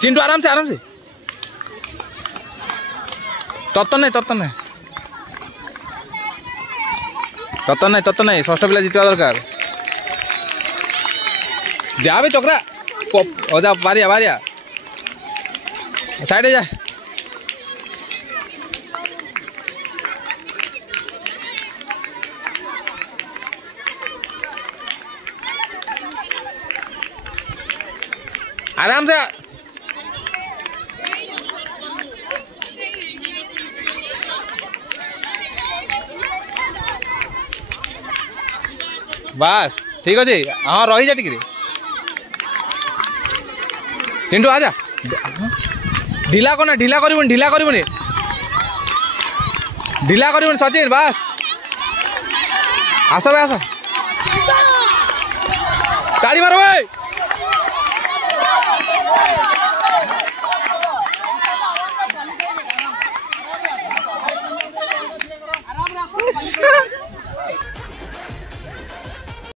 चिंटू आराम से तत्तर नहीं षष्ठ पिला जितवा दरकार जा बे चक्रा जा बारिया साइड जा आराम से बस ठीक अच्छे हाँ रही जा टिके चिंटू आजा ढिला करना ढिला कर सचिन बस आस भाई आस ताड़ी मारो भाई।